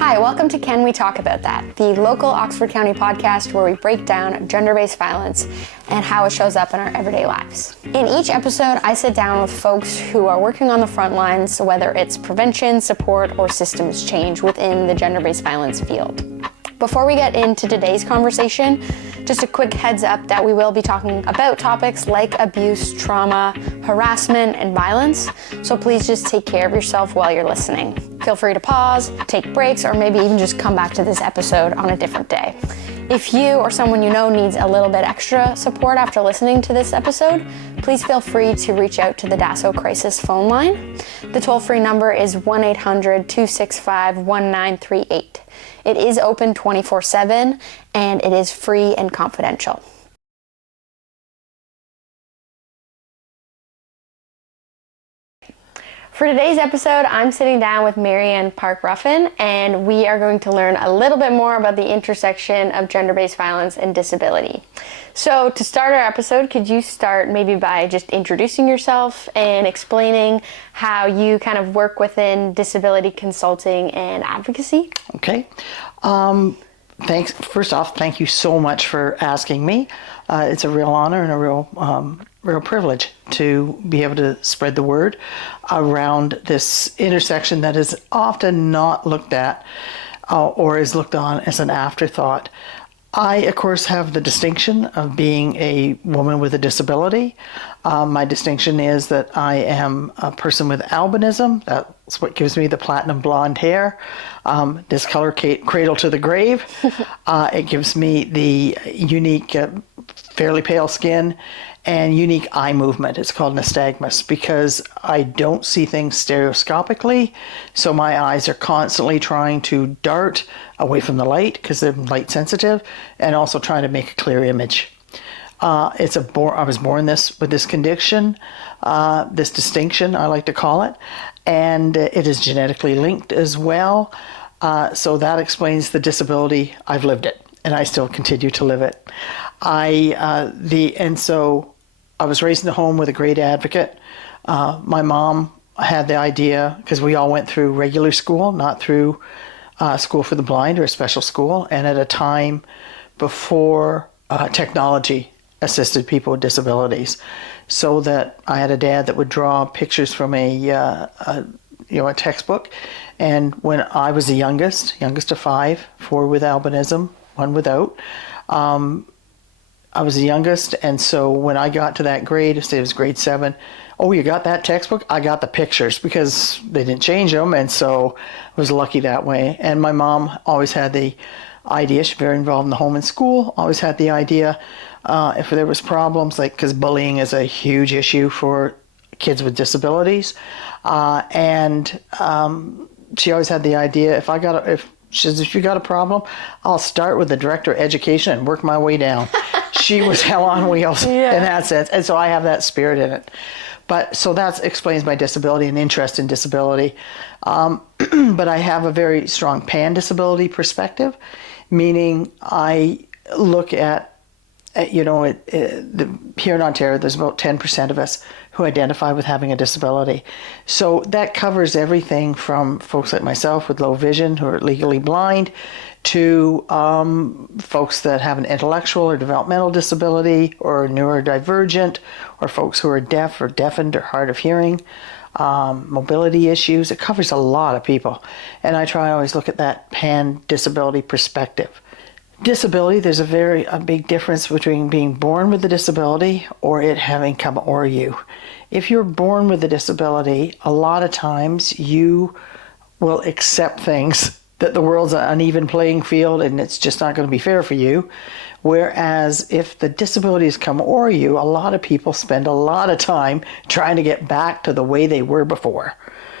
Hi, welcome to Can We Talk About That, the local Oxford County podcast where we break down gender-based violence and how it shows up in our everyday lives. In each episode, I sit down with folks who are working on the front lines, whether it's prevention, support, or systems change within the gender-based violence field. Before we get into today's conversation, just a quick heads up that we will be talking about topics like abuse, trauma, harassment, and violence, so please just take care of yourself while you're listening. Feel free to pause, take breaks, or maybe even just come back to this episode on a different day. If you or someone you know needs a little bit extra support after listening to this episode, please feel free to reach out to the DASO Crisis phone line. The toll-free number is 1-800-265-1938. It is open 24/7, and it is free and confidential. For today's episode, I'm sitting down with Marianne Park-Ruffin, and we are going to learn a little bit more about the intersection of gender-based violence and disability. So to start our episode, could you start maybe by just introducing yourself and explaining how you kind of work within disability consulting and advocacy? Okay. Thanks. First off, thank you so much for asking me. It's a real honor and a real privilege to be able to spread the word around this intersection that is often not looked at or is looked on as an afterthought. I, of course, have the distinction of being a woman with a disability. My distinction is that I am a person with albinism. That's what gives me the platinum blonde hair, this color cradle to the grave. It gives me the unique, fairly pale skin and unique eye movement. It's called nystagmus because I don't see things stereoscopically. So my eyes are constantly trying to dart away from the light because they're light sensitive and also trying to make a clear image. I was born with this condition, this distinction, I like to call it, and it is genetically linked as well. So that explains the disability. I've lived it, and I still continue to live it. So I was raised in a home with a great advocate. My mom had the idea, because we all went through regular school, not through school for the blind or a special school, and at a time before technology assisted people with disabilities, so that I had a dad that would draw pictures from a textbook. And when I was the youngest of five, four with albinism, one without, I was the youngest, and so when I got to that grade, say it was grade 7, oh, you got that textbook? I got the pictures because they didn't change them, and so I was lucky that way. And my mom always had the idea, she's very involved in the home and school, always had the idea if there was problems, like because bullying is a huge issue for kids with disabilities, she always had the idea, if you got a problem, I'll start with the director of education and work my way down. She was hell on wheels in that sense. And so I have that spirit in it. So that explains my disability and interest in disability. But I have a very strong pan-disability perspective, meaning I look at, here in Ontario, there's about 10% of us who identify with having a disability. So that covers everything from folks like myself with low vision who are legally blind to folks that have an intellectual or developmental disability or neurodivergent, or folks who are deaf or deafened or hard of hearing, mobility issues. It covers a lot of people. And I try to always look at that pan-disability perspective. Disability, there's a big difference between being born with a disability or it having come o'er you. If you're born with a disability, a lot of times you will accept things that the world's an uneven playing field and it's just not going to be fair for you. Whereas if the disability has come o'er you, a lot of people spend a lot of time trying to get back to the way they were before.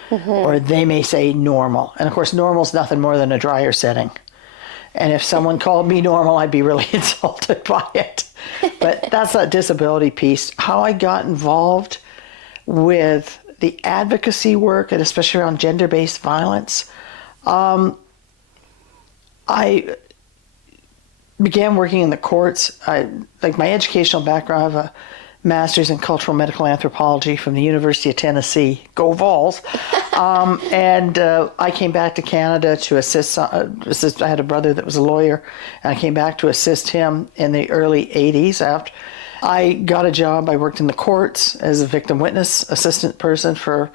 Mm-hmm. Or they may say normal. And of course, normal is nothing more than a dryer setting. And if someone called me normal, I'd be really insulted by it. But that's that disability piece. How I got involved with the advocacy work, and especially around gender-based violence, I began working in the courts. My educational background, I have master's in cultural medical anthropology from the University of Tennessee. Go Vols! And I came back to Canada to assist. I had a brother that was a lawyer, and I came back to assist him in the early 80s. After I got a job, I worked in the courts as a victim witness assistant person for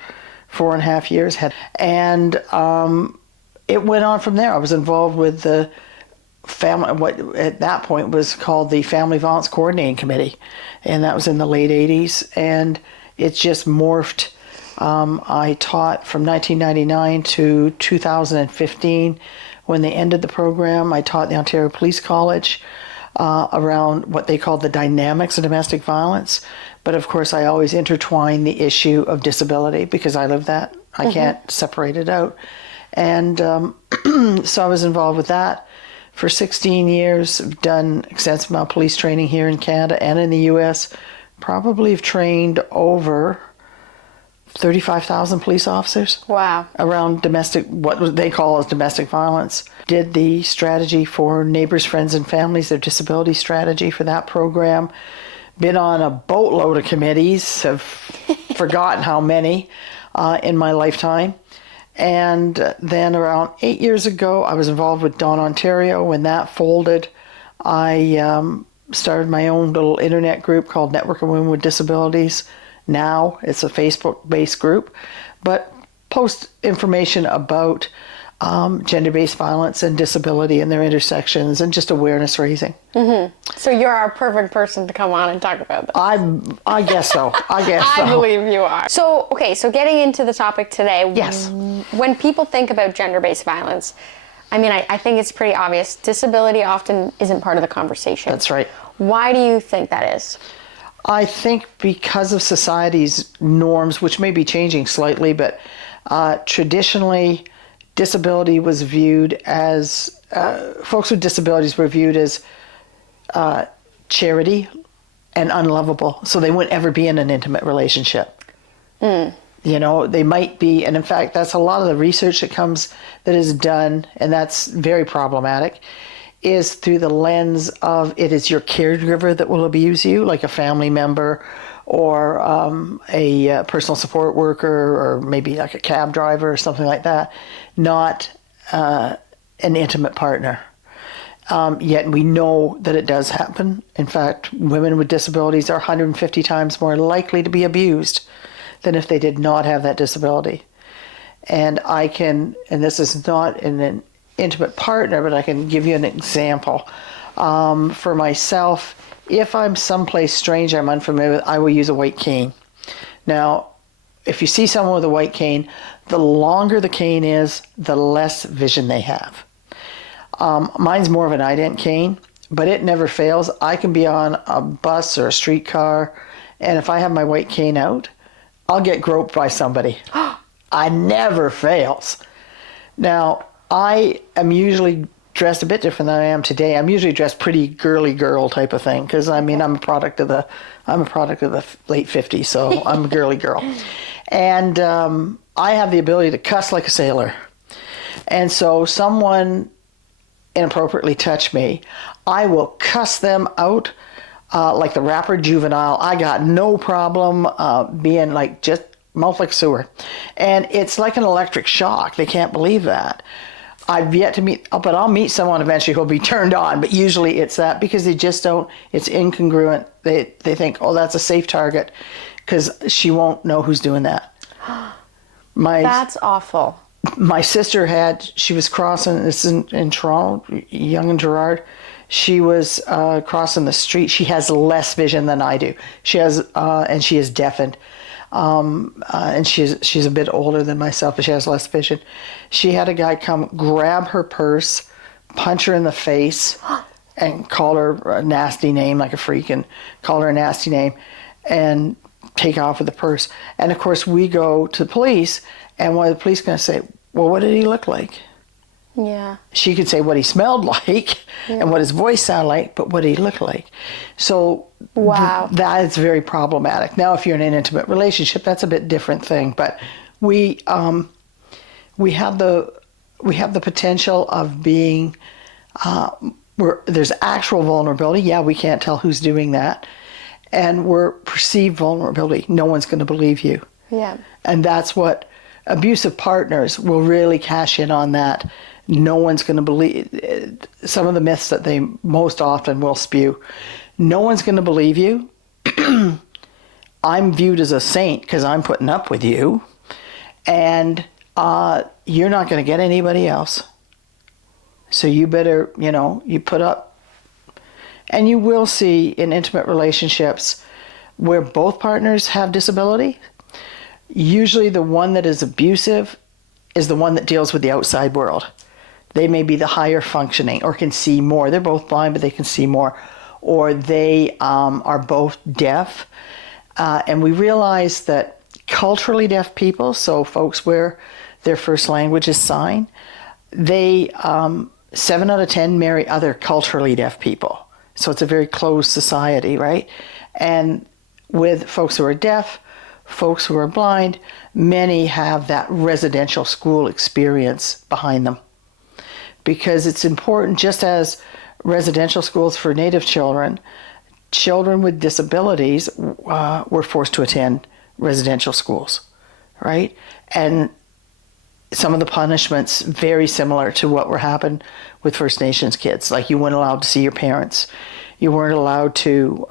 4.5 years. And it went on from there. I was involved with the family, what at that point was called the Family Violence Coordinating Committee, and that was in the late 80s, and it just morphed. I taught from 1999 to 2015. When they ended the program, I taught the Ontario Police College around what they called the dynamics of domestic violence. But of course, I always intertwine the issue of disability because I live that. I can't separate it out. And so I was involved with that for 16 years. I've done extensive amount of police training here in Canada and in the U.S. Probably have trained over 35,000 police officers. Wow. Around domestic, what they call as domestic violence. Did the strategy for neighbors, friends, and families, their disability strategy for that program. Been on a boatload of committees, have forgotten how many in my lifetime. And then around 8 years ago, I was involved with Dawn Ontario. When that folded, I started my own little internet group called Network of Women with Disabilities. Now it's a Facebook-based group, but post information about gender-based violence and disability and their intersections and just awareness raising. So you're our perfect person to come on and talk about this. I guess so. I believe you are. So, okay, so getting into the topic today. Yes. When people think about gender-based violence, I mean, I think it's pretty obvious. Disability often isn't part of the conversation. That's right. Why do you think that is? I think because of society's norms, which may be changing slightly, but traditionally, disability was viewed as, folks with disabilities were viewed as charity and unlovable. So they wouldn't ever be in an intimate relationship. You know, they might be, and in fact, that's a lot of the research that is done, and that's very problematic, is through the lens of it is your caregiver that will abuse you, like a family member or a personal support worker or maybe like a cab driver or something like that, not an intimate partner. Yet we know that it does happen. In fact, women with disabilities are 150 times more likely to be abused than if they did not have that disability. And this is not an intimate partner, but I can give you an example. For myself, if I'm someplace strange I'm unfamiliar with, I will use a white cane. Now, if you see someone with a white cane, the longer the cane is, the less vision they have. Mine's more of an ident cane, but it never fails. I can be on a bus or a streetcar, and if I have my white cane out, I'll get groped by somebody. I never fails. Now, I am usually dressed a bit different than I am today. I'm usually dressed pretty girly girl type of thing because I'm a product of the late 50s, so I'm a girly girl. And I have the ability to cuss like a sailor. And so someone inappropriately touch me, I will cuss them out like the rapper Juvenile. I got no problem being like just mouth like sewer. And it's like an electric shock. They can't believe that. I've yet to meet, but I'll meet someone eventually who'll be turned on, but usually it's that because they just don't, it's incongruent. They think, oh, that's a safe target because she won't know who's doing that. That's awful. My sister she was crossing, this is in Toronto, Yonge and Gerrard. She was crossing the street. She has less vision than I do. She has, and she is deafened. And she's a bit older than myself, but she has less vision. She had a guy come grab her purse, punch her in the face, and call her a nasty name, like a freak, and call her a nasty name, and take off with the purse. And of course, we go to the police, and one of the police going to say, well, what did he look like? Yeah. She could say what he smelled like and what his voice sounded like, but what did he look like? So wow, that is very problematic. Now, if you're in an intimate relationship, that's a bit different thing. But we have the potential of being where there's actual vulnerability. Yeah, we can't tell who's doing that, and we're perceived vulnerability. No one's going to believe you. Yeah. And that's what abusive partners will really cash in on, that. No one's going to believe, some of the myths that they most often will spew. No one's going to believe you. I'm viewed as a saint because I'm putting up with you. And you're not going to get anybody else. So you better, you put up. And you will see in intimate relationships where both partners have disability, usually the one that is abusive is the one that deals with the outside world. They may be the higher functioning or can see more. They're both blind, but they can see more. Or they are both deaf. And we realize that culturally deaf people, so folks where their first language is sign, they 7 out of 10 marry other culturally deaf people. So it's a very closed society, right? And with folks who are deaf, folks who are blind, many have that residential school experience behind them. Because it's important, just as residential schools for Native children, children with disabilities were forced to attend residential schools, right? And some of the punishments very similar to what were happened with First Nations kids. Like, you weren't allowed to see your parents. You weren't allowed to,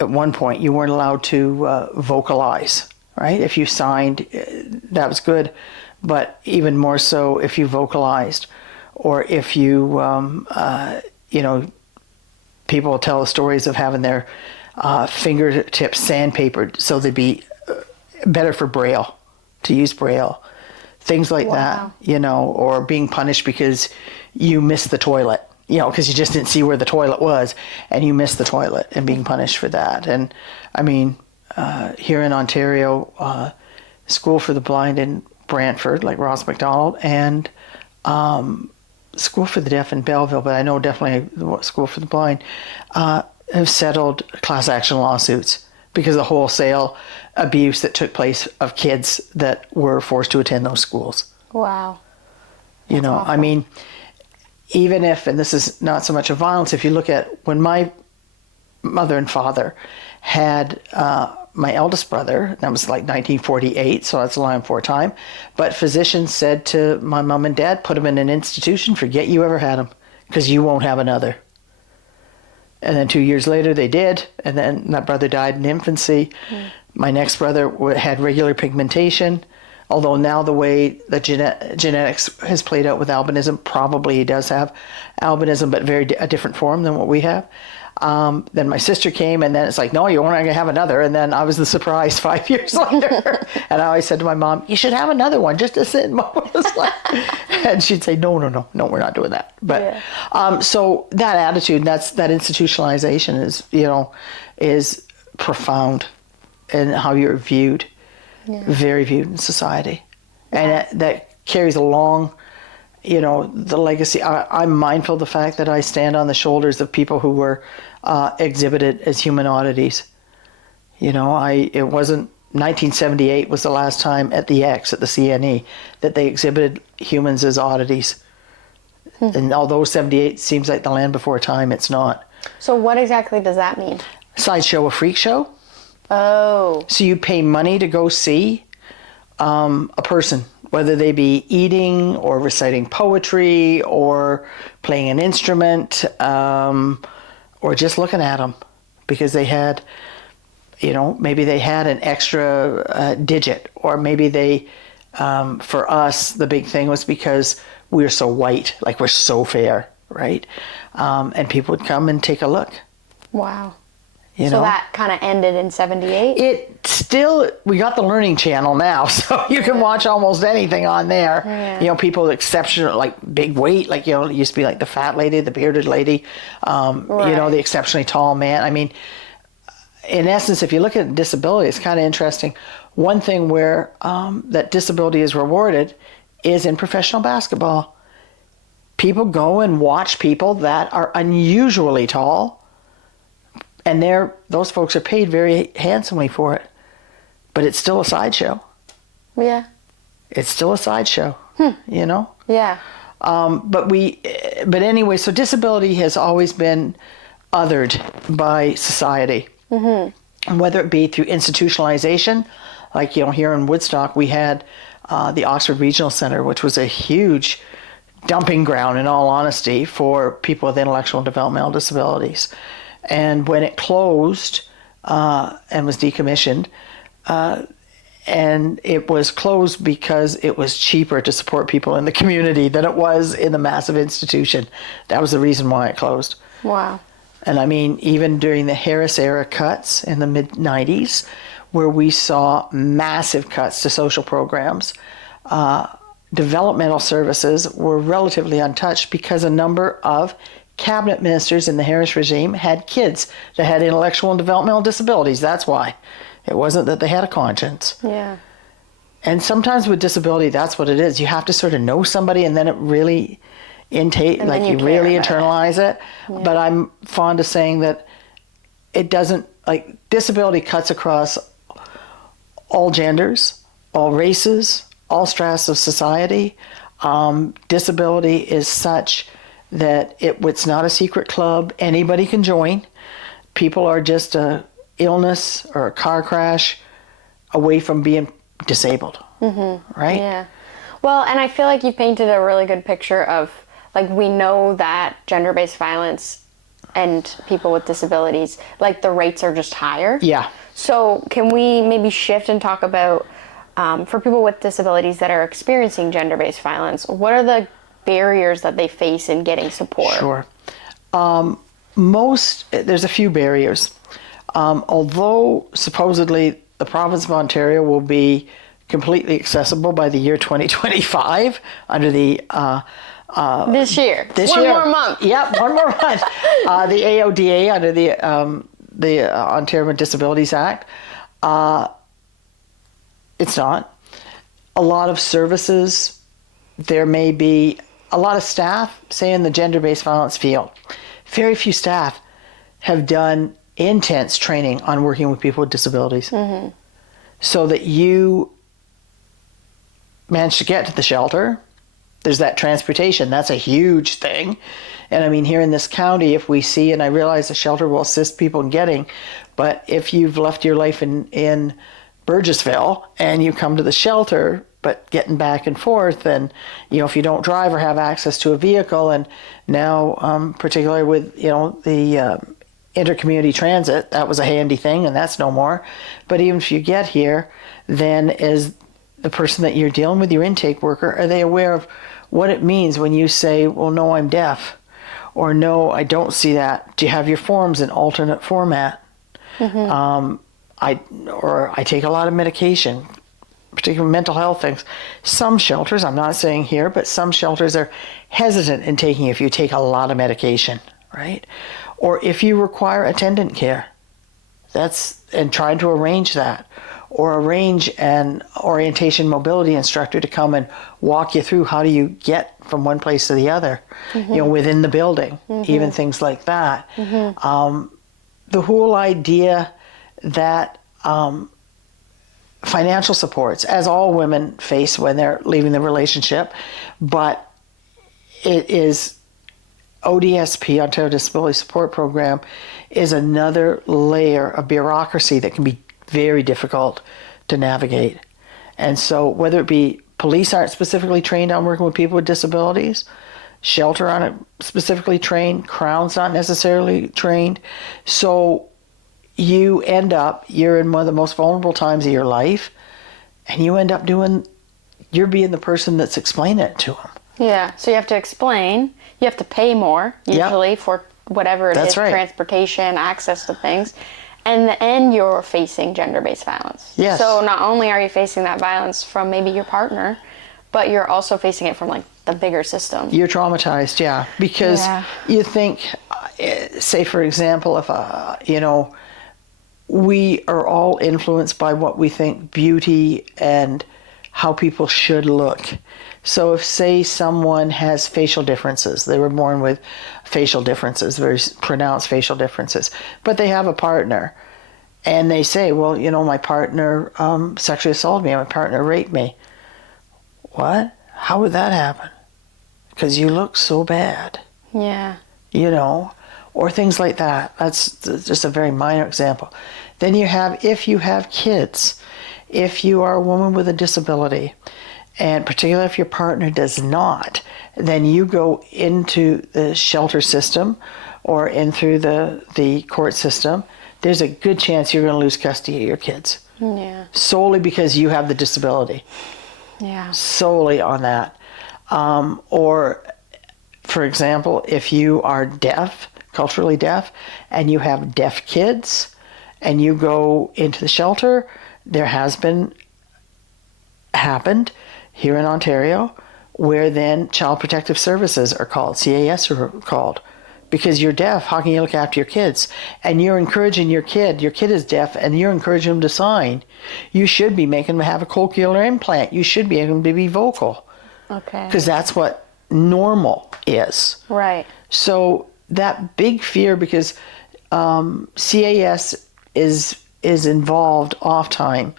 at one point, you weren't allowed to vocalize, right? If you signed, that was good. But even more so if you vocalized, or if you, people tell the stories of having their fingertips sandpapered so they'd be better for Braille, to use Braille. Things like that, or being punished because you missed the toilet, because you just didn't see where the toilet was and you missed the toilet, and being punished for that. And I mean, here in Ontario, School for the Blind in Brantford, like Ross McDonald, and School for the Deaf in Belleville, but I know definitely the School for the Blind, have settled class action lawsuits because of the wholesale abuse that took place of kids that were forced to attend those schools. Wow. That's awful. I mean, even if, and this is not so much of violence, if you look at when my mother and father had my eldest brother, that was like 1948, so that's a long before time, but physicians said to my mom and dad, put him in an institution, forget you ever had him, because you won't have another. And then 2 years later they did, and then that brother died in infancy. My next brother had regular pigmentation, although now the way the genetics has played out with albinism, probably he does have albinism, but a different form than what we have. Then my sister came, and then it's like, no, you're not going to have another. And then I was the surprise 5 years later. And I always said to my mom, you should have another one just to sit and mow. And she'd say, no, we're not doing that. But so that attitude, that institutionalization is profound in how you're viewed, very viewed in society. And that carries along, the legacy. I'm mindful of the fact that I stand on the shoulders of people who were exhibited as human oddities. It wasn't 1978 was the last time at the CNE, that they exhibited humans as oddities. And although 78 seems like the land before time, it's not. So what exactly does that mean? Sideshow, a freak show. Oh. So you pay money to go see a person, whether they be eating or reciting poetry or playing an instrument, or just looking at them because they had, maybe they had an extra digit, or maybe they, for us, the big thing was because we're so white, like we're so fair, right? And people would come and take a look. Wow. So that kind of ended in 78? We got the Learning Channel now, so you can watch almost anything on there. Yeah. People exceptional, like big weight, like, it used to be like the fat lady, the bearded lady, the exceptionally tall man. I mean, in essence, if you look at disability, it's kind of interesting. One thing where that disability is rewarded is in professional basketball. People go and watch people that are unusually tall, and those folks are paid very handsomely for it. But it's still a sideshow. Yeah. It's still a sideshow, Yeah. But anyway, so disability has always been othered by society. And whether it be through institutionalization, like, here in Woodstock, we had the Oxford Regional Center, which was a huge dumping ground, in all honesty, for people with intellectual and developmental disabilities. And when it closed and was decommissioned, and it was closed because it was cheaper to support people in the community than it was in the massive institution. That was the reason why it closed. Wow. And I mean, even during the Harris era cuts in the mid-90s, where we saw massive cuts to social programs, developmental services were relatively untouched because a number of cabinet ministers in the Harris regime had kids that had intellectual and developmental disabilities. That's why. It wasn't that they had a conscience. Yeah. And sometimes with disability, that's what it is. You have to sort of know somebody, and then it really you really internalize it. Yeah. But I'm fond of saying that it doesn't, disability cuts across all genders, all races, all strata of society. Disability is such that it's not a secret club. Anybody can join. People are just a illness or a car crash away from being disabled, right? Yeah. Well, and I feel like you painted a really good picture of, we know that gender-based violence and people with disabilities, the rates are just higher. Yeah. So can we maybe shift and talk about, for people with disabilities that are experiencing gender-based violence, what are the barriers that they face in getting support? Sure. There's a few barriers. Although supposedly the province of Ontario will be completely accessible by the year 2025 under the this year. One more month. Yep, one more month. The AODA under the Ontario Disabilities Act. It's not. A lot of services, there may be a lot of staff, say in the gender-based violence field. Very few staff have done intense training on working with people with disabilities. So that you manage to get to the shelter. There's that transportation. That's a huge thing. And I mean, here in this county, if we see, and I realize the shelter will assist people in getting, but if you've left your life in Burgessville and you come to the shelter, but getting back and forth, and if you don't drive or have access to a vehicle, and now particularly with the intercommunity transit, that was a handy thing, and that's no more. But even if you get here, then as the person that you're dealing with, your intake worker, are they aware of what it means when you say, well, no, I'm deaf, or no, I don't see that? Do you have your forms in alternate format? I take a lot of medication, particularly mental health things. Some shelters, I'm not saying here, but some shelters are hesitant in taking if you take a lot of medication, right? Or if you require attendant care, and trying to arrange that, or arrange an orientation mobility instructor to come and walk you through how do you get from one place to the other, within the building, even things like that. The whole idea that financial supports, as all women face when they're leaving the relationship, but it is ODSP, Ontario Disability Support Program, is another layer of bureaucracy that can be very difficult to navigate. And so whether it be police aren't specifically trained on working with people with disabilities, shelter aren't specifically trained, Crown's not necessarily trained. So you're in one of the most vulnerable times of your life, and you end up you're being the person that's explaining it to them. Yeah, so you have to explain. You have to pay more, usually, for whatever it is, right. Transportation, access to things. And you're facing gender-based violence. Yes. So not only are you facing that violence from maybe your partner, but you're also facing it from, the bigger system. You're traumatized, yeah. Because you think, say, for example, if, we are all influenced by what we think beauty and how people should look. So if, say, someone has facial differences, they were born with facial differences, very pronounced facial differences, but they have a partner, and they say, well, my partner sexually assaulted me, my partner raped me. What? How would that happen? Because you look so bad. Yeah. or things like that. That's just a very minor example. Then you have, if you have kids, if you are a woman with a disability, and particularly if your partner does not, then you go into the shelter system or in through the court system. There's a good chance you're going to lose custody of your kids. Yeah. Solely because you have the disability. Yeah. Solely on that. Or, for example, if you are deaf, culturally deaf, and you have deaf kids, and you go into the shelter, there has happened here in Ontario, where then Child Protective Services are called, CAS are called. Because you're deaf, how can you look after your kids? And you're encouraging your kid is deaf, and you're encouraging him to sign. You should be making him have a cochlear implant. You should be able to be vocal. Okay. Because that's what normal is. Right. So that big fear, because CAS is involved off time.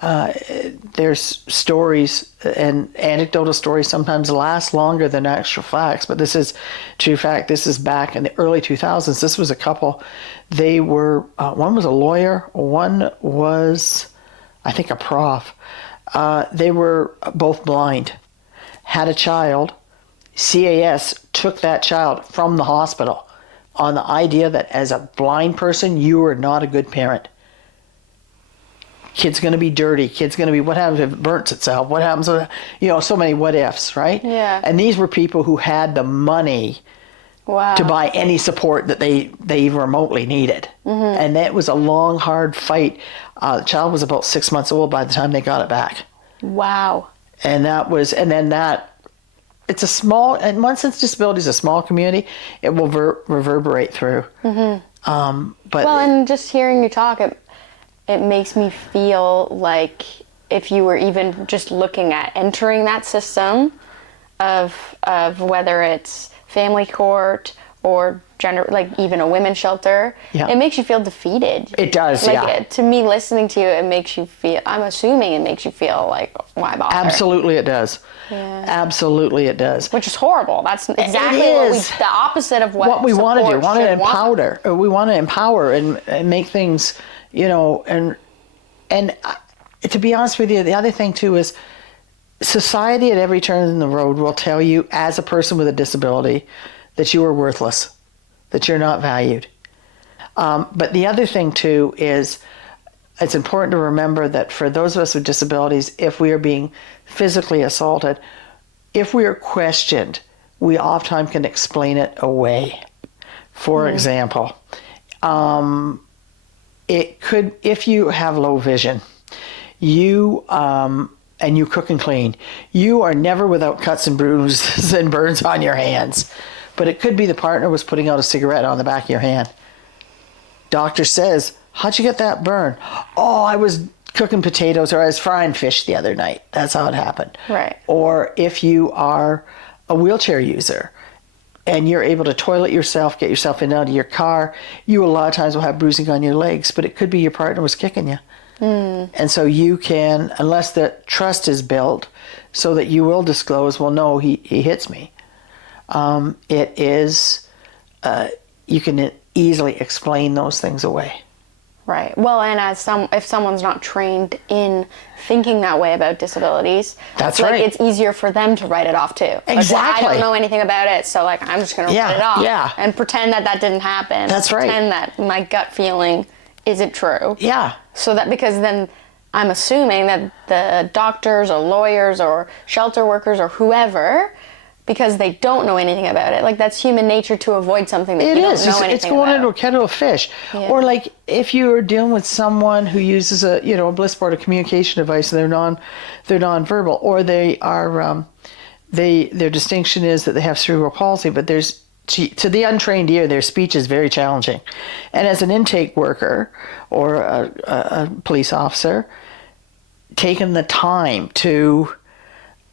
There's stories, and anecdotal stories sometimes last longer than actual facts, but this is true fact. This is back in the early 2000s. This was a couple. They were, one was a lawyer, one was, I think, a prof. They were both blind, had a child. CAS took that child from the hospital on the idea that as a blind person, you are not a good parent. Kid's going to be dirty. Kid's going to be, what happens if it burns itself? What happens if, so many what ifs, right? Yeah. And these were people who had the money to buy any support that they even remotely needed. Mm-hmm. And that was a long, hard fight. The child was about 6 months old by the time they got it back. Wow. And it's a small, and once it's disability is a small community, it will reverberate through. Mm-hmm. But and just hearing you talk, it makes me feel like if you were even just looking at entering that system of whether it's family court or gender, like even a women's shelter, it makes you feel defeated. It does, To me, listening to you, it makes you feel, I'm assuming it makes you feel like, why bother? Absolutely it does. Yeah. Absolutely it does. Which is horrible. That's exactly the opposite of what we want to do. We want to empower and make things, and to be honest with you, the other thing too is society at every turn in the road will tell you as a person with a disability that you are worthless, that you're not valued. But the other thing too is it's important to remember that for those of us with disabilities, if we are being physically assaulted, if we are questioned, we oftentimes can explain it away. For example, it could, if you have low vision, and you cook and clean, you are never without cuts and bruises and burns on your hands. But it could be the partner was putting out a cigarette on the back of your hand. Doctor says, how'd you get that burn? Oh, I was cooking potatoes, or I was frying fish the other night. That's how it happened. Right. Or if you are a wheelchair user and you're able to toilet yourself, get yourself in and out of your car, you a lot of times will have bruising on your legs, but it could be your partner was kicking you. And so you can, unless the trust is built so that you will disclose, well, no, he hits me. It is, you can easily explain those things away. Right. Well, and if someone's not trained in thinking that way about disabilities, that's right. It's easier for them to write it off too. Exactly. I don't know anything about it, so I'm just going to write it off. Yeah. And pretend that didn't happen. That's right. Pretend that my gut feeling isn't true. Yeah. So that, because then I'm assuming that the doctors or lawyers or shelter workers or whoever, because they don't know anything about it, that's human nature to avoid something that you don't know anything about. It's going into a kettle of fish. Yeah. Or if you're dealing with someone who uses a bliss board, a communication device, and they're nonverbal, or they are their distinction is that they have cerebral palsy, but to the untrained ear, their speech is very challenging. And as an intake worker or a police officer, taking the time to,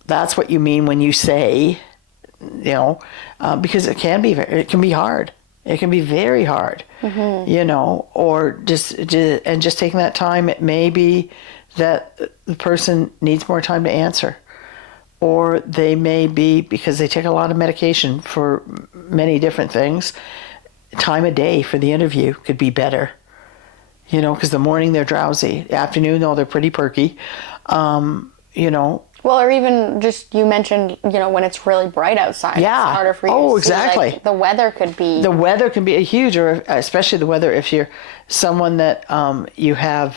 that's what you mean when you say, because it can be hard. It can be very hard, or just taking that time. It may be that the person needs more time to answer. Or they may be, because they take a lot of medication for many different things, time of day for the interview could be better. Because the morning they're drowsy. The afternoon, though, they're pretty perky. Well, or even just, you mentioned, when it's really bright outside. Yeah. It's harder for you to see. Exactly. Like, the weather could be... The weather can be a huge, or especially the weather if you're someone that you have,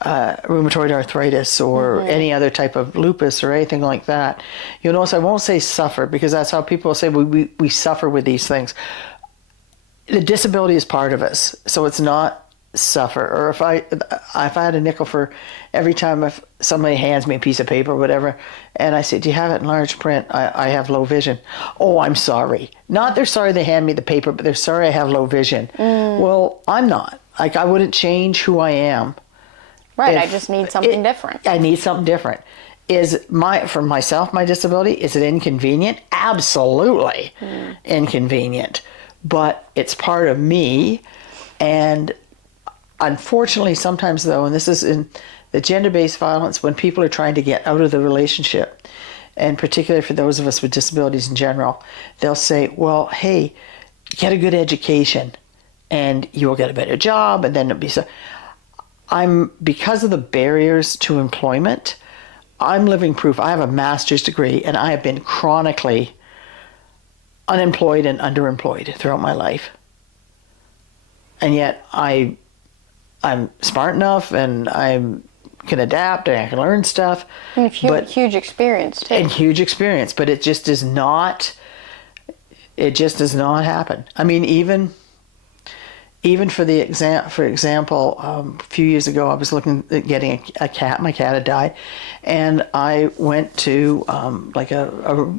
rheumatoid arthritis or any other type of lupus or anything like that. You'll notice I won't say suffer, because that's how people say we suffer with these things. The disability is part of us, so it's not suffer. Or if I had a nickel for every time if somebody hands me a piece of paper or whatever, and I say, do you have it in large print? I have low vision. Oh, I'm sorry. Not they're sorry they hand me the paper, but they're sorry I have low vision. Well, I'm not. Like, I wouldn't change who I am. Right, I just need something different. I need something different. For myself, my disability, is it inconvenient? Absolutely inconvenient. But it's part of me. And unfortunately, sometimes though, and this is in the gender-based violence, when people are trying to get out of the relationship, and particularly for those of us with disabilities in general, they'll say, well, hey, get a good education and you will get a better job, and then it'll be so. Because of the barriers to employment, I'm living proof. I have a master's degree and I have been chronically unemployed and underemployed throughout my life. And yet I'm smart enough and I can adapt and I can learn stuff. And huge experience too. And huge experience, but it just does not happen. I mean, even for example, a few years ago, I was looking at getting a cat. My cat had died, and I went to like a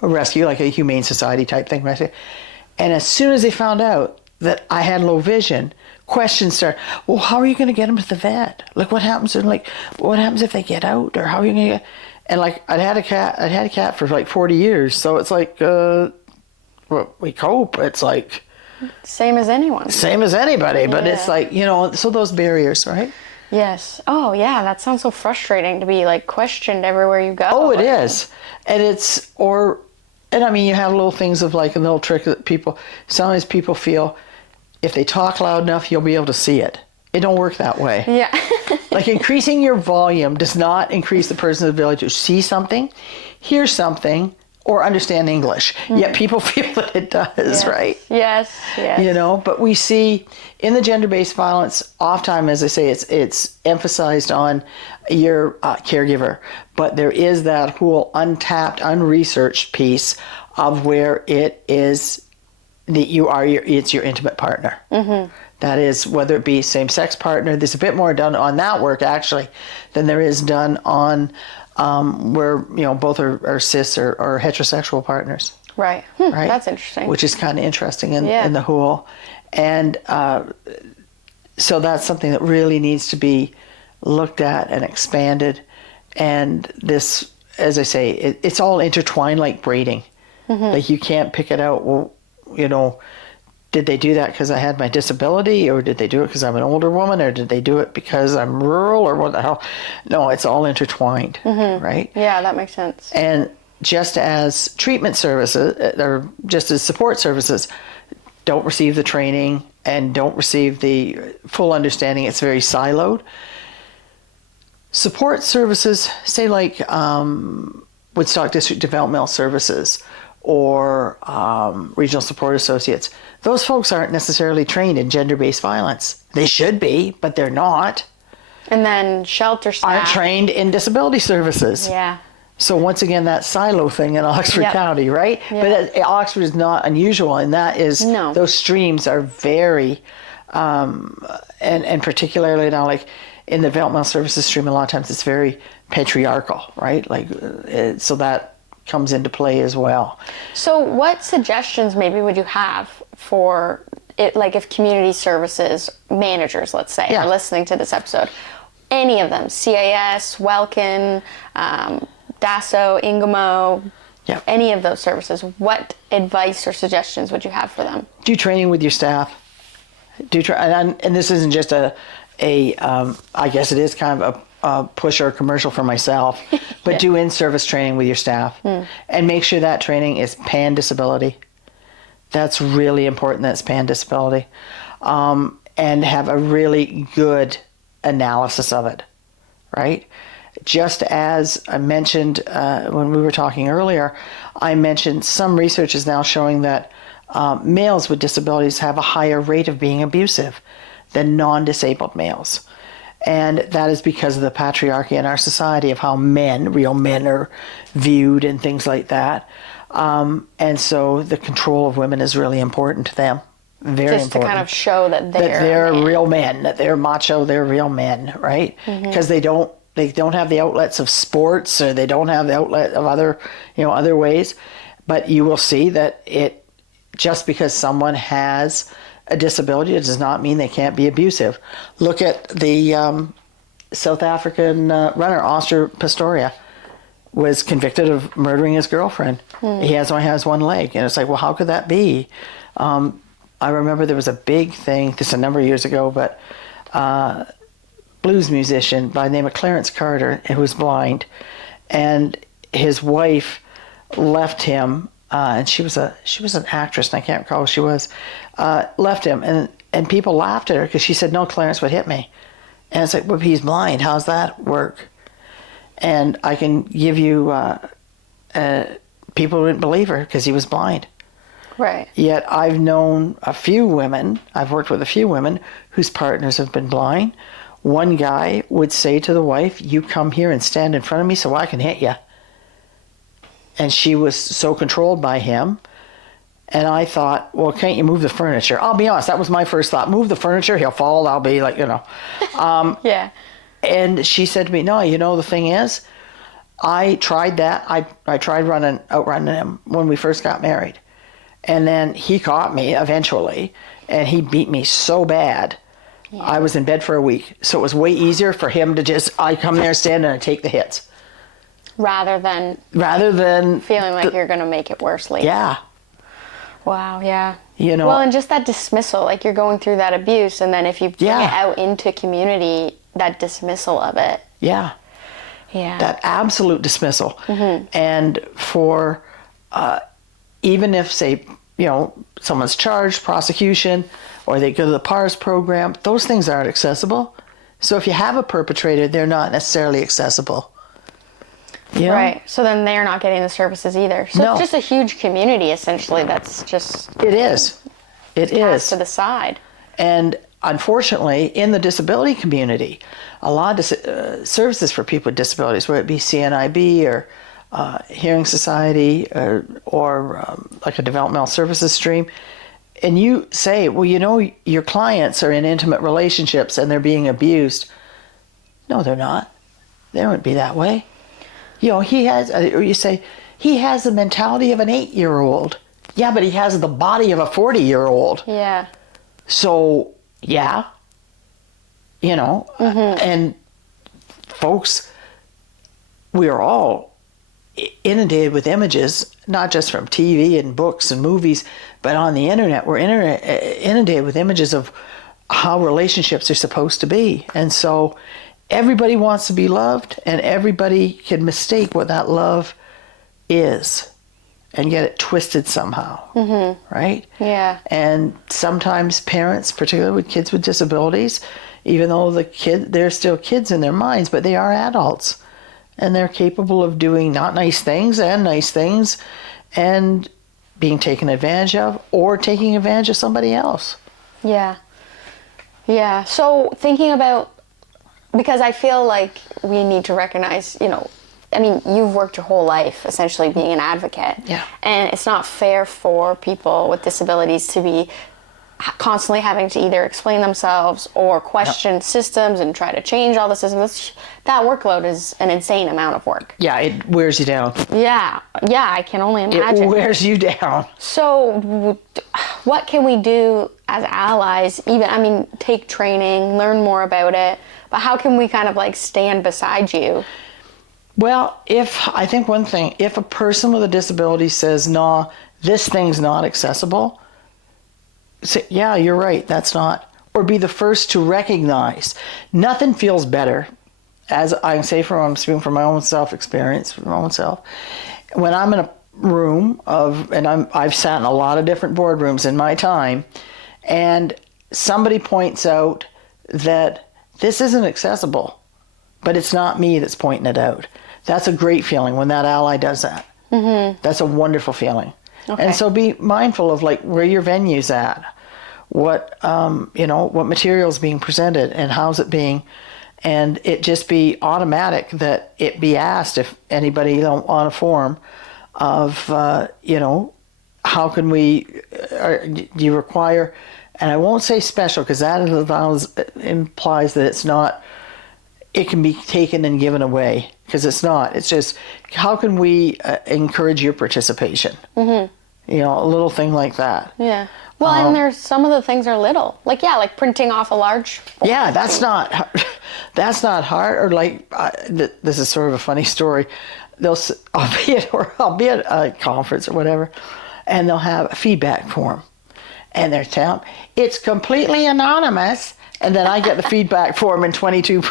rescue, like a humane society type thing, rescue. And as soon as they found out that I had low vision, questions started. Well, how are you going to get them to the vet? Like, what happens? And like, what happens if they get out? Or how are you going to get? And like, I'd had a cat for like 40 years, so it's like, well, we cope. It's like. Same as anyone. Same as anybody, but it's like, so those barriers, right? Yes. Oh, yeah, that sounds so frustrating to be like questioned everywhere you go. Oh, it is. And I mean, you have little things of like a little trick that sometimes people feel if they talk loud enough, you'll be able to see it. It don't work that way. Yeah. Like, increasing your volume does not increase the person's ability to see something, hear something, or understand English. Yet people feel that it does, right? Yes. But we see in the gender-based violence, oftentimes, as I say, it's emphasized on your caregiver, but there is that whole untapped, unresearched piece of where it is that it's your intimate partner. That is, whether it be same-sex partner. There's a bit more done on that work actually than there is done on where both are cis or heterosexual partners. Right. Right. That's interesting. Which is kind of interesting in the whole, and so that's something that really needs to be looked at and expanded. And this, as I say, it's all intertwined like braiding. Like, you can't pick it out. Well, did they do that because I had my disability, or did they do it because I'm an older woman, or did they do it because I'm rural, or what the hell? No, it's all intertwined, right? Yeah, that makes sense. And just as treatment services, or just as support services, don't receive the training and don't receive the full understanding, it's very siloed. Support services, say like Woodstock District Developmental Services, or regional support associates, those folks aren't necessarily trained in gender-based violence. They should be, but they're not. And then shelter staff aren't trained in disability services. Yeah. So once again, that silo thing in Oxford County, right? But Oxford is not unusual, and that is, those streams are very, and particularly now, like in the developmental services stream, a lot of times it's very patriarchal, right? Like, so that comes into play as well. So what suggestions maybe would you have for it, like if community services managers, let's say, are listening to this episode, any of them, CAS, Welkin, DASO, Ingamo, any of those services, what advice or suggestions would you have for them? Do training with your staff. And this isn't just I guess it is kind of a push or a commercial for myself, but do in-service training with your staff and make sure that training is pan-disability. That's really important that span disability, and have a really good analysis of it, right? Just as I mentioned when we were talking earlier, I mentioned some research is now showing that males with disabilities have a higher rate of being abusive than non-disabled males. And that is because of the patriarchy in our society of how real men are viewed and things like that. And so the control of women is really important to them. Very Just important. to kind of show that they're real men, that they're macho, they're real men, right? Because they don't have the outlets of sports, or they don't have the outlet of other ways. But you will see that just because someone has a disability, it does not mean they can't be abusive. Look at the South African runner, Oscar Pistorius, was convicted of murdering his girlfriend. He only has one leg. And it's like, well, how could that be? I remember there was a big thing, this a number of years ago, but blues musician by the name of Clarence Carter, who was blind. And his wife left him, and she was an actress, and I can't recall who she was, left him. And people laughed at her because she said, no, Clarence would hit me. And it's like, well, he's blind. How's that work? And I can give you people wouldn't believe her because he was blind. Right. Yet I've known I've worked with a few women whose partners have been blind. One guy would say to the wife, you come here and stand in front of me so I can hit you. And she was so controlled by him. And I thought, well, can't you move the furniture? I'll be honest, that was my first thought. Move the furniture, he'll fall, I'll be like, Yeah. And she said to me, no, the thing is, I tried that. I tried outrunning him when we first got married. And then he caught me eventually, and he beat me so bad. Yeah. I was in bed for a week. So it was way easier for him to I come there, stand, and I take the hits. Rather than feeling like you're going to make it worse later. Yeah. Wow, yeah. Well, and just that dismissal, like you're going through that abuse, and then if you bring it out into community, that dismissal of it. Yeah. Yeah. That absolute dismissal. Mm-hmm. And for, even if, say, someone's charged, prosecution, or they go to the PARS program, those things aren't accessible. So if you have a perpetrator, they're not necessarily accessible. Right. So then they're not getting the services either. So it's just a huge community, essentially, that's just... It is. Cast to the side. And unfortunately, in the disability community, a lot of services for people with disabilities, whether it be CNIB or Hearing Society or like a developmental services stream, and you say, well, your clients are in intimate relationships and they're being abused. No, they're not. They wouldn't be that way. He has, or you say, he has the mentality of an 8-year-old. Yeah, but he has the body of a 40-year-old. Yeah. So, yeah. And folks, we are all inundated with images, not just from TV and books and movies, but on the internet. We're inundated with images of how relationships are supposed to be. And so everybody wants to be loved, and everybody can mistake what that love is and get it twisted somehow, right? Yeah. And sometimes parents, particularly with kids with disabilities, even though they're still kids in their minds, but they are adults, and they're capable of doing not nice things and nice things, and being taken advantage of or taking advantage of somebody else. Yeah. Yeah. So thinking about, because I feel like we need to recognize, you've worked your whole life essentially being an advocate. Yeah. And it's not fair for people with disabilities to be constantly having to either explain themselves or question systems and try to change all the systems. That workload is an insane amount of work. Yeah, it wears you down. Yeah, I can only imagine. It wears you down. So what can we do as allies? Take training, learn more about it, but how can we kind of stand beside you? Well, I think one thing, if a person with a disability says, no, this thing's not accessible, say, yeah, you're right, that's not. Or be the first to recognize. Nothing feels better, as I can say I'm speaking from my own experience, from my own self. When I'm in a room and I've sat in a lot of different boardrooms in my time, and somebody points out that this isn't accessible, but it's not me that's pointing it out. That's a great feeling when that ally does that. Mm-hmm. That's a wonderful feeling. Okay. And so be mindful of like where your venue's at, what what material's being presented and how's it being, and it just be automatic that it be asked if anybody on a forum of how can we do you require, and I won't say special because that implies that it's not, it can be taken and given away, because it's not. It's just, how can we encourage your participation? Mm-hmm. A little thing like that. Yeah. Well, and there's some of the things are little, like printing off a large. Yeah, that's not hard. Or like, this is sort of a funny story. I'll be at a conference or whatever, and they'll have a feedback form, and they're telling it's completely anonymous, and then I get the feedback form in 22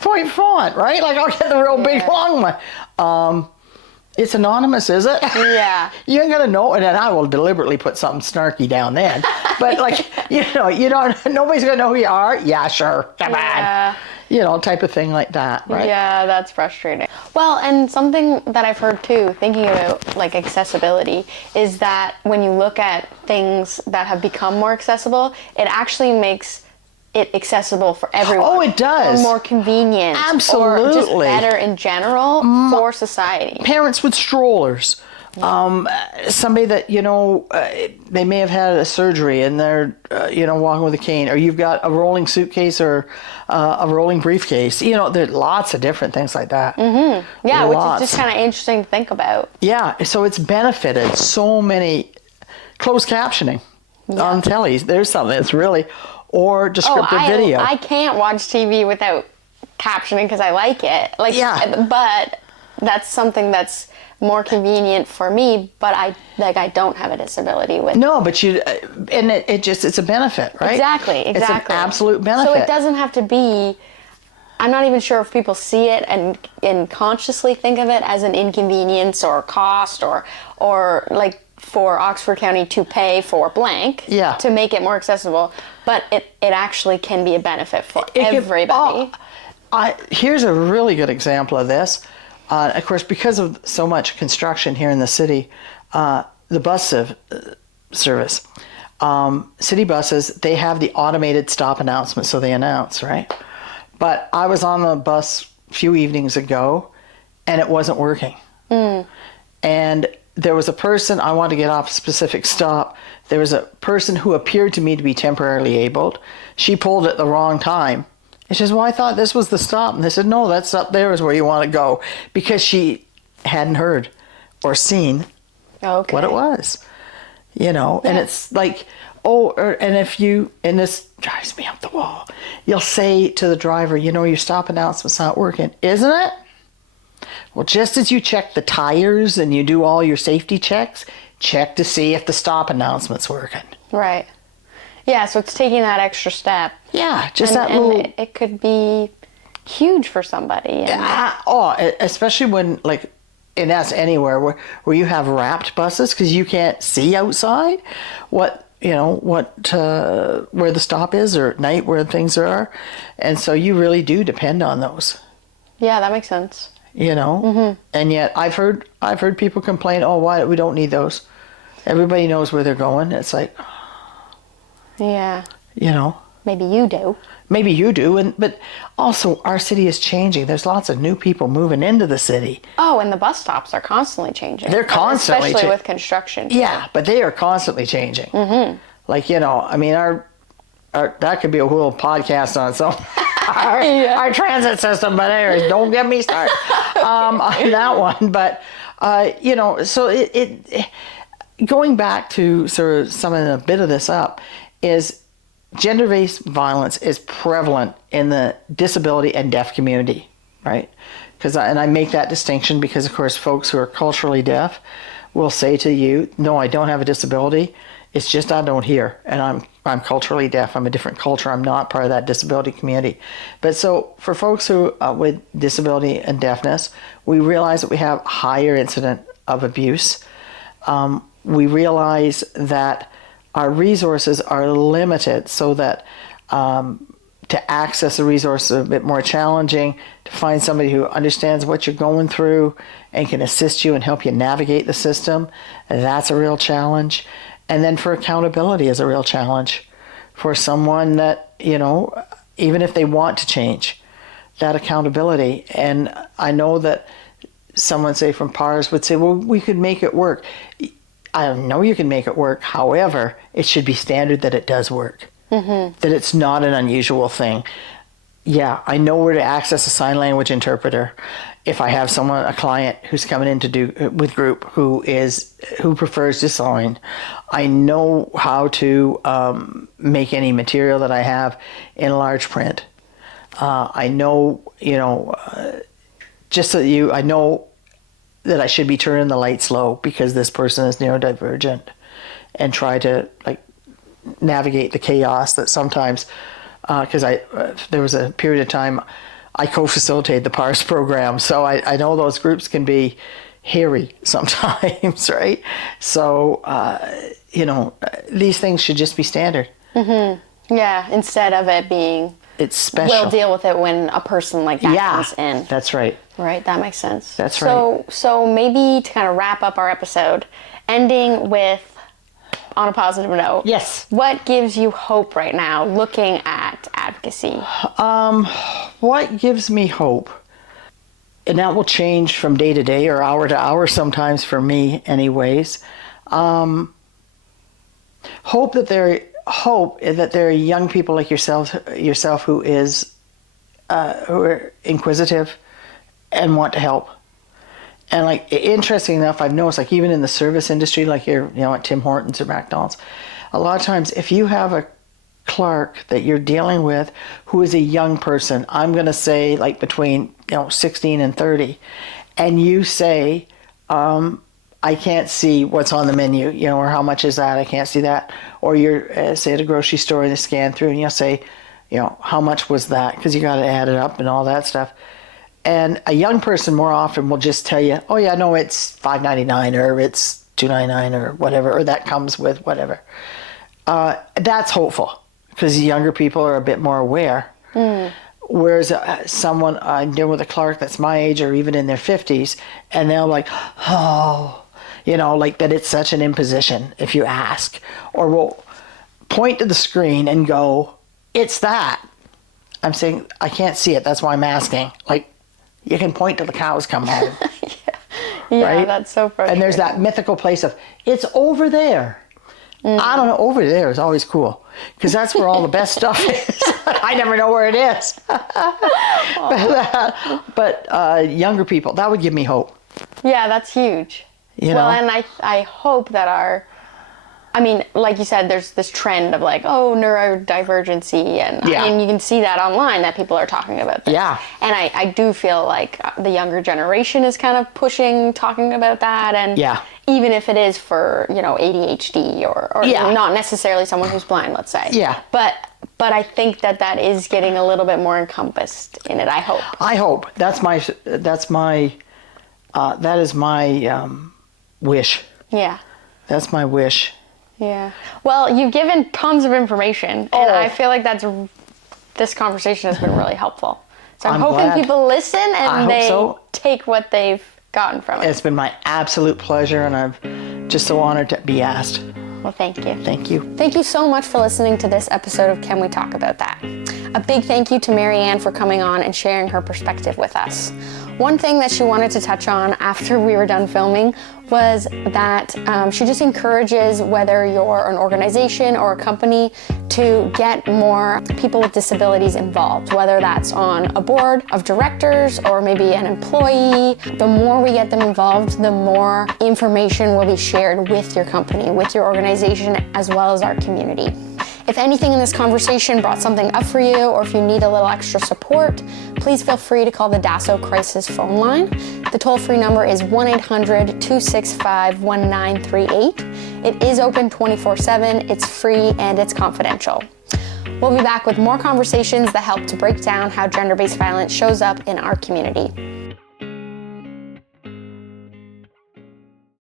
point font, right? Like I'll get the real big long one. It's anonymous, is it? Yeah. You ain't gonna know, and then I will deliberately put something snarky down then. But like, you don't. Nobody's gonna know who you are. Yeah, sure. Come on. Type of thing like that, right? Yeah, that's frustrating. Well, and something that I've heard too, thinking about like accessibility, is that when you look at things that have become more accessible, it actually makes it accessible for everyone. Oh, it does. Or more convenient. Absolutely. Or just better in general for society. Parents with strollers. Somebody that, they may have had a surgery and they're, walking with a cane, or you've got a rolling suitcase or a rolling briefcase. There's lots of different things like that. Mm-hmm. Yeah, lots. Which is just kind of interesting to think about. Yeah, so it's benefited so many. Closed captioning on tellies. There's something that's really, or descriptive video. I can't watch TV without captioning because I like it. But that's something that's more convenient for me, but I don't have a disability with. No, but it's a benefit, right? Exactly. It's an absolute benefit. So it doesn't have to be, I'm not even sure if people see it and consciously think of it as an inconvenience or cost or like for Oxford County to pay for blank to make it more accessible, but it actually can be a benefit for everybody. Here's a really good example of this. Of course, because of so much construction here in the city, the bus service, city buses, they have the automated stop announcement, so they announce, right? But I was on the bus a few evenings ago, and it wasn't working. And there was a person, I wanted to get off a specific stop. There was a person who appeared to me to be temporarily abled. She pulled at the wrong time. And she says, well, I thought this was the stop. And they said, no, that's up there is where you want to go. Because she hadn't heard or seen what it was. And it's like, and this drives me up the wall. You'll say to the driver, your stop announcement's not working, isn't it? Well, just as you check the tires and you do all your safety checks, check to see if the stop announcement's working. Right. Yeah, so it's taking that extra step. Yeah, little. It could be huge for somebody. Especially when, like, and that's anywhere where you have wrapped buses because you can't see outside where the stop is, or at night where things are, and so you really do depend on those. Yeah, that makes sense. And yet I've heard people complain, why we don't need those. Everybody knows where they're going. It's like, yeah, maybe you do, but also our city is changing. There's lots of new people moving into the city. Oh, and the bus stops are constantly changing. They're constantly especially with construction. Yeah, but they are constantly changing. Like, our that could be a whole podcast on its own. Our transit system, but anyways, don't get me started on that one. But so it going back to sort of summing a bit of this up, is gender-based violence is prevalent in the disability and deaf community, right? And I make that distinction because, of course, folks who are culturally deaf will say to you, no, I don't have a disability. It's just I don't hear, and I'm culturally deaf. I'm a different culture. I'm not part of that disability community. But so for folks who with disability and deafness, we realize that we have higher incident of abuse. We realize that our resources are limited, so that to access a resource is a bit more challenging. To find somebody who understands what you're going through and can assist you and help you navigate the system, that's a real challenge. And then for accountability is a real challenge for someone that, even if they want to change, that accountability. And I know that someone, say from PARS, would say, well, we could make it work. I know you can make it work. However, it should be standard that it does work, that it's not an unusual thing. Yeah, I know where to access a sign language interpreter. If I have a client who's coming in to do with group who prefers to sign, I know how to make any material that I have in large print. I know, I know that I should be turning the lights low because this person is neurodivergent, and try to navigate the chaos that sometimes, because there was a period of time I co-facilitated the PARS program, so I know those groups can be hairy sometimes, right? So, these things should just be standard. Mm-hmm. Yeah, instead of it being... It's special. We'll deal with it when a person like that comes in. That's right. Right, that makes sense. That's right. So maybe to kind of wrap up our episode, ending with, on a positive note. Yes. What gives you hope right now looking at advocacy? What gives me hope, and that will change from day to day or hour to hour sometimes for me anyways, hope that there are young people like yourself who are inquisitive and want to help. And interesting enough, I've noticed even in the service industry, like here, at Tim Hortons or McDonald's, a lot of times if you have a clerk that you're dealing with who is a young person, I'm going to say between 16 and 30, and you say, I can't see what's on the menu, or how much is that? I can't see that. Or you're, say, at a grocery store and you scan through and you'll say, how much was that? Because you got to add it up and all that stuff. And a young person more often will just tell you, oh yeah, no, it's $5.99 or it's $2.99 or whatever, or that comes with whatever. That's hopeful because younger people are a bit more aware. Whereas someone, I deal with a clerk that's my age or even in their 50s, and they'll that it's such an imposition if you ask, or will point to the screen and go, it's that. I'm saying, I can't see it, that's why I'm asking. You can point till the cows come home. Yeah, right? That's so frustrating. And there's that mythical place of, it's over there. I don't know, over there is always cool, because that's where all the best stuff is. I never know where it is. But younger people, that would give me hope. Yeah, that's huge. Well, and I hope that like you said, there's this trend of neurodivergency, and you can see that online that people are talking about this. Yeah. And I do feel like the younger generation is kind of talking about that, and even if it is for, ADHD or not necessarily someone who's blind, let's say. Yeah. But I think that is getting a little bit more encompassed in it, I hope. I hope. That is my wish. Yeah. That's my wish. Yeah. Well, you've given tons of information, and I feel like this conversation has been really helpful. So I'm hoping glad. People listen and they take what they've gotten from it. It's been my absolute pleasure, and I'm just so honored to be asked. Well, thank you. Thank you. Thank you so much for listening to this episode of Can We Talk About That? A big thank you to Marianne for coming on and sharing her perspective with us. One thing that she wanted to touch on after we were done filming was that she just encourages, whether you're an organization or a company, to get more people with disabilities involved, whether that's on a board of directors or maybe an employee. The more we get them involved, the more information will be shared with your company, with your organization, as well as our community. If anything in this conversation brought something up for you, or if you need a little extra support, please feel free to call the DASO Crisis phone line. The toll-free number is 1-800-265-1938. It is open 24/7, it's free, and it's confidential. We'll be back with more conversations that help to break down how gender-based violence shows up in our community.